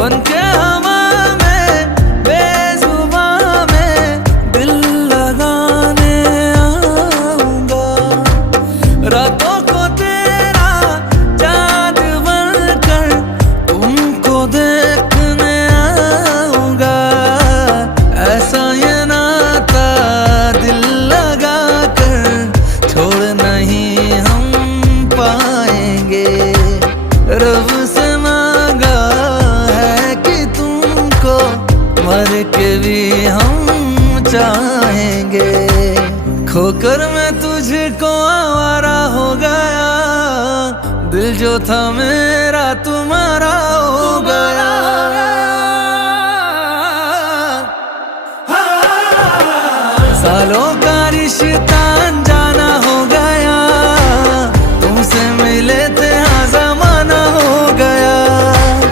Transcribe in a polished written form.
बनके हवा में बेजुबां में दिल लगाने आऊंगा। रातों को तेरा चाँद बनकर तुमको देखने आऊंगा। ऐसा ये नाता दिल लगा कर छोड़ नहीं हम पाएंगे। रब से मांगा है कि तुमको मर के भी हम चाहेंगे। खोकर मैं तुझको आवारा हो गया, दिल जो था मेरा तुम्हारा हो गया। सालों का रिश्ता